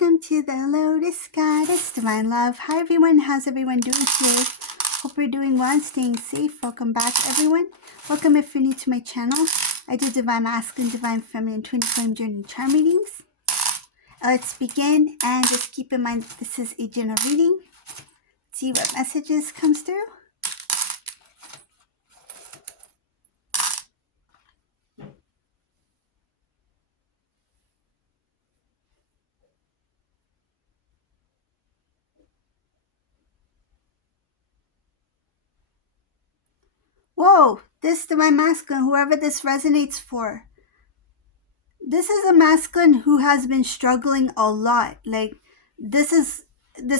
welcome to the Lotus Goddess Divine Love. Hi everyone, how's everyone doing today? Hope you're doing well and staying safe. Welcome back everyone. Welcome if you're new to my channel. I do Divine Masculine, Divine Feminine, Twin Flame Journey Charm readings. Let's begin, and just keep in mind this is a general reading. See what messages comes through. Whoa, this Divine Masculine, whoever this resonates for. This is a masculine who has been struggling a lot. Like this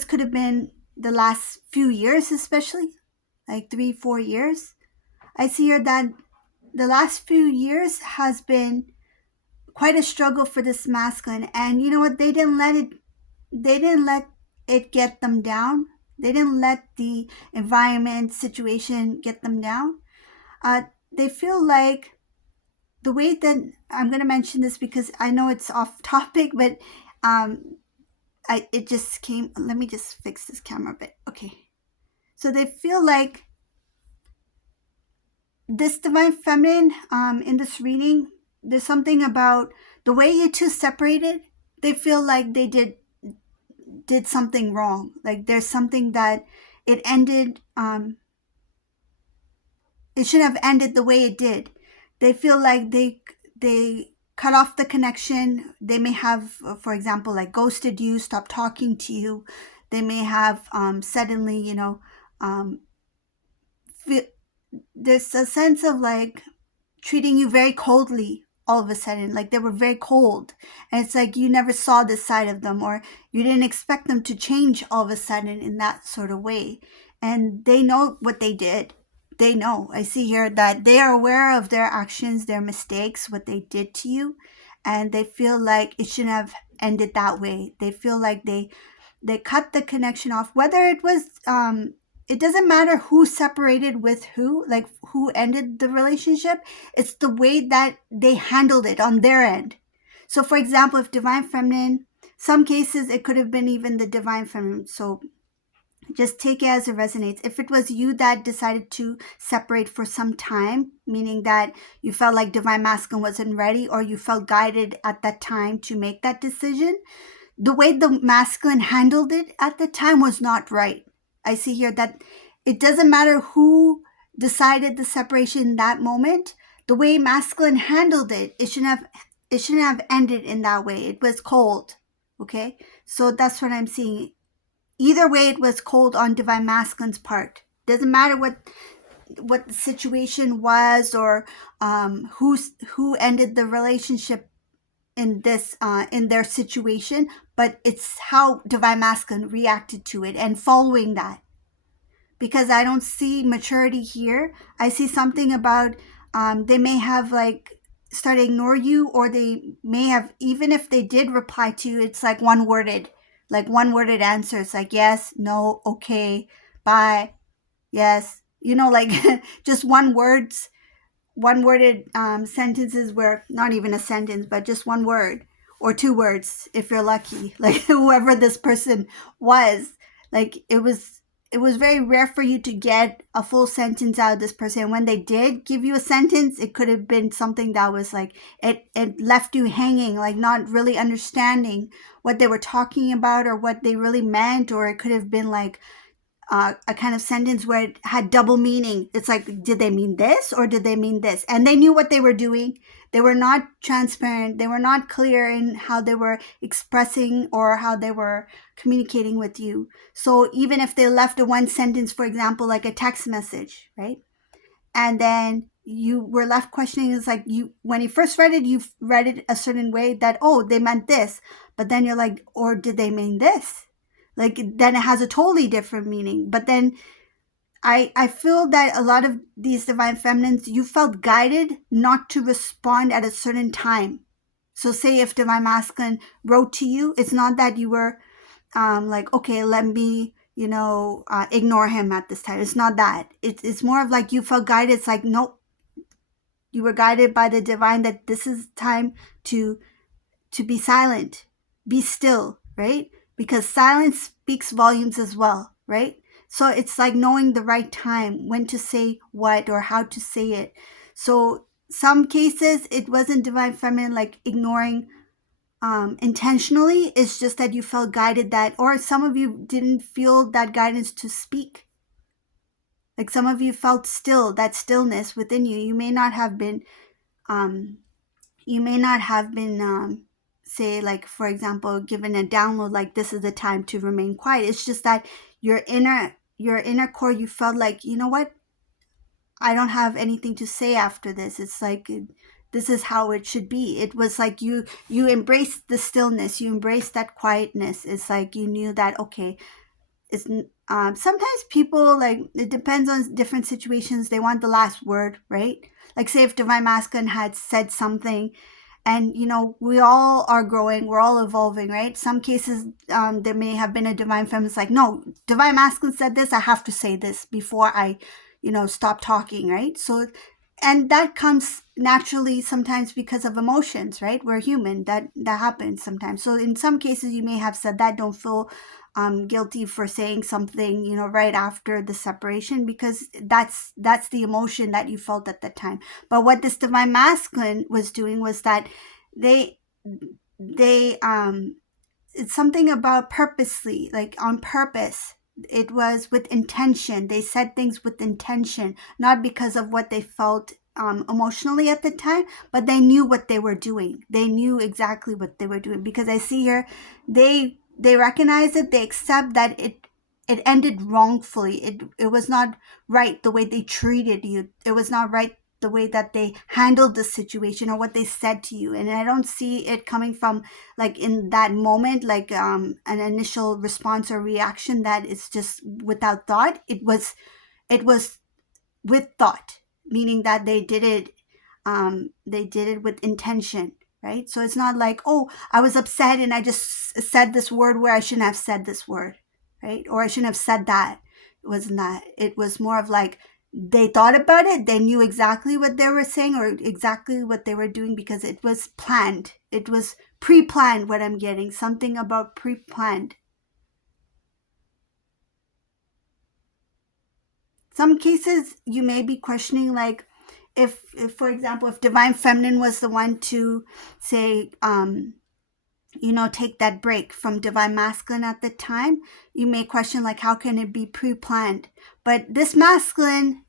could have been the last few years, especially like 3-4 years. I see here that the last few years has been quite a struggle for this masculine, and you know what, they didn't let it get them down. They didn't let the environment situation get them down. They feel like the way that I'm going to mention this, because I know it's off topic, but it just came. Let me just fix this camera a bit. Okay. So they feel like this Divine Feminine, in this reading, there's something about the way you two separated. They feel like they did something wrong. Like there's something that it ended, it shouldn't have ended the way it did. They feel like they cut off the connection. They may have, for example, like ghosted you, stopped talking to you. They may have suddenly, there's a sense of like treating you very coldly all of a sudden. Like they were very cold. And it's like you never saw this side of them, or you didn't expect them to change all of a sudden in that sort of way. And they know what they did. They know. I see here that they are aware of their actions, their mistakes, what they did to you, and they feel like it shouldn't have ended that way. They feel like they cut the connection off. Whether it was, it doesn't matter who separated with who, like who ended the relationship. It's the way that they handled it on their end. So, for example, if Divine Feminine, some cases it could have been even the Divine Feminine. So just take it as it resonates. If it was you that decided to separate for some time, meaning that you felt like Divine Masculine wasn't ready, or you felt guided at that time to make that decision, the way the masculine handled it at the time was not right. I see here that it doesn't matter who decided the separation in that moment. The way masculine handled it, it shouldn't have ended in that way. It was cold. Okay, so that's what I'm seeing. Either way, it was cold on Divine Masculine's part. Doesn't matter what the situation was, or who ended the relationship in this in their situation, but it's how Divine Masculine reacted to it and following that. Because I don't see maturity here. I see something about they may have like started to ignore you, or they may have, even if they did reply to you, it's like one-worded answers, like yes, no, okay, bye, yes, like just one-worded sentences, where not even a sentence, but just one word or 2 words if you're lucky. Like whoever this person was, like it was very rare for you to get a full sentence out of this person. And when they did give you a sentence, it could have been something that was like, it left you hanging, like not really understanding what they were talking about or what they really meant. Or it could have been like a kind of sentence where it had double meaning. It's like, did they mean this or did they mean this? And they knew what they were doing. They were not transparent. They were not clear in how they were expressing or how they were communicating with you. So even if they left a one sentence, for example, like a text message, right? And then you were left questioning, it's like, when you first read it, you read it a certain way that, oh, they meant this. But then you're like, or did they mean this? Like, then it has a totally different meaning. But then I feel that a lot of these Divine Feminines, you felt guided not to respond at a certain time. So say if Divine Masculine wrote to you, it's not that you were like, okay, let me, ignore him at this time. It's not that. It's more of like you felt guided. It's like, nope, you were guided by the divine that this is time to be silent, be still, right? Because silence speaks volumes as well, right? So it's like knowing the right time, when to say what or how to say it. So some cases it wasn't divine feminine, like ignoring intentionally. It's just that you felt guided that, or some of you didn't feel that guidance to speak. Like some of you felt still, that stillness within you. You may not have been, um, you may not have been, say, like, for example, given a download, like this is the time to remain quiet. It's just that your inner core, you felt like, you know what? I don't have anything to say after this. It's like, this is how it should be. It was like you embraced the stillness, you embraced that quietness. It's like you knew that, okay, it's sometimes people, like, it depends on different situations, they want the last word, right? Like, say if divine masculine had said something, and we all are growing, we're all evolving, right? Some cases, there may have been a divine feminine like, no, divine masculine said this, I have to say this before I stop talking, right? So, and that comes naturally sometimes because of emotions, right? We're human, that happens sometimes. So in some cases you may have said that, don't feel guilty for saying something right after the separation, because that's the emotion that you felt at the time. But what this divine masculine was doing was that they it's something about purposely, like on purpose. It was with intention. They said things with intention, not because of what they felt emotionally at the time, but they knew what they were doing. They knew exactly what they were doing, because I see here, they recognize it, they accept that it ended wrongfully. It was not right the way they treated you. It was not right the way that they handled the situation or what they said to you. And I don't see it coming from, like, in that moment, like an initial response or reaction that is just without thought. It was with thought, meaning that they did it with intention, right? So it's not like, oh, I was upset and I just said this word where I shouldn't have said this word, right? Or I shouldn't have said that. It wasn't that. It was more of like, they thought about it, they knew exactly what they were saying or exactly what they were doing, because it was planned. It was pre-planned. What I'm getting, something about pre-planned. Some cases you may be questioning, like, if for example, if divine feminine was the one to say, take that break from divine masculine at the time, you may question, like, how can it be pre-planned? But this masculine,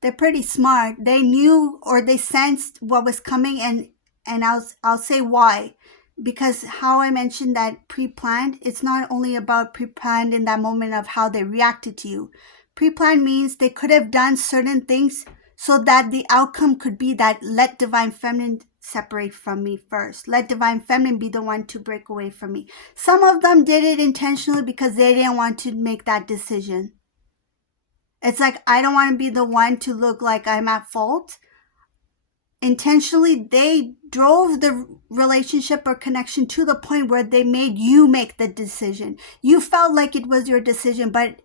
they're pretty smart. They knew, or they sensed what was coming, and I'll say why. Because how I mentioned that pre-planned, it's not only about pre-planned in that moment of how they reacted to you. Pre-planned means they could have done certain things so that the outcome could be that, let divine feminine separate from me first. Let divine feminine be the one to break away from me. Some of them did it intentionally because they didn't want to make that decision. It's like, I don't want to be the one to look like I'm at fault. Intentionally, they drove the relationship or connection to the point where they made you make the decision. You felt like it was your decision, but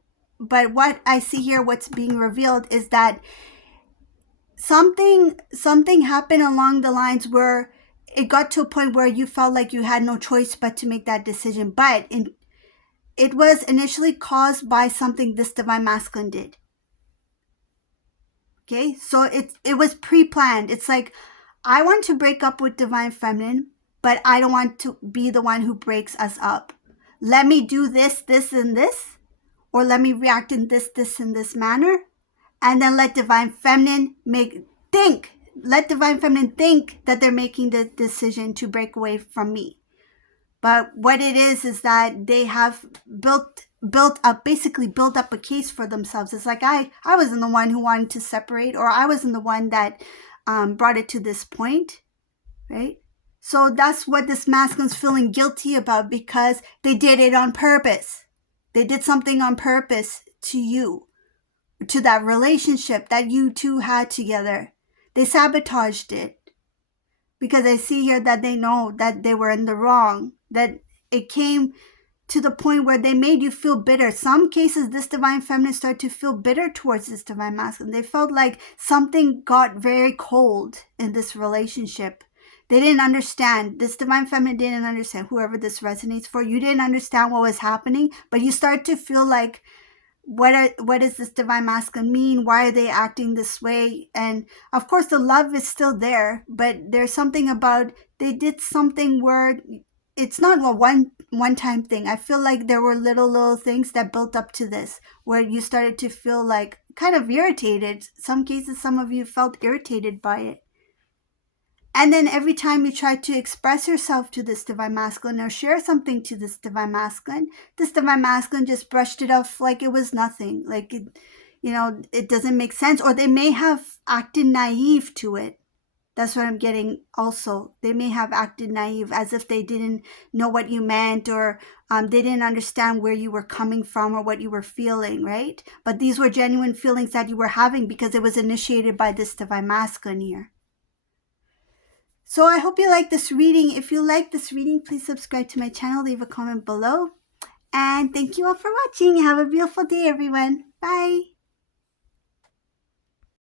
what I see here, what's being revealed, is that something happened along the lines where it got to a point where you felt like you had no choice but to make that decision. But it was initially caused by something this divine masculine did. Okay, so it was pre-planned. It's like, I want to break up with divine feminine, but I don't want to be the one who breaks us up. Let me do this, and this, or let me react in this, and this manner, and then let divine feminine think that they're making the decision to break away from me. But what it is that they have built up a case for themselves. It's like, I wasn't the one who wanted to separate, or I wasn't the one that brought it to this point, right? So that's what this masculine's feeling guilty about, because they did it on purpose. They did something on purpose to you, to that relationship that you two had together. They sabotaged it, because I see here that they know that they were in the wrong, that it came to the point where they made you feel bitter. Some cases, this divine feminine started to feel bitter towards this divine masculine. They felt like something got very cold in this relationship. They didn't understand. This divine feminine didn't understand. Whoever this resonates for, you didn't understand what was happening, but you start to feel like, what does this divine masculine mean? Why are they acting this way? And of course the love is still there, but there's something about, they did something where it's not a one time thing. I feel like there were little things that built up to this, where you started to feel like kind of irritated. Some cases, some of you felt irritated by it. And then every time you try to express yourself to this divine masculine or share something to this divine masculine just brushed it off like it was nothing. Like it doesn't make sense. Or they may have acted naive to it. That's what I'm getting also. They may have acted naive, as if they didn't know what you meant, or they didn't understand where you were coming from or what you were feeling, right? But these were genuine feelings that you were having because it was initiated by this divine masculine here. So I hope you like this reading. If you like this reading, please subscribe to my channel, leave a comment below. And thank you all for watching. Have a beautiful day, everyone. Bye.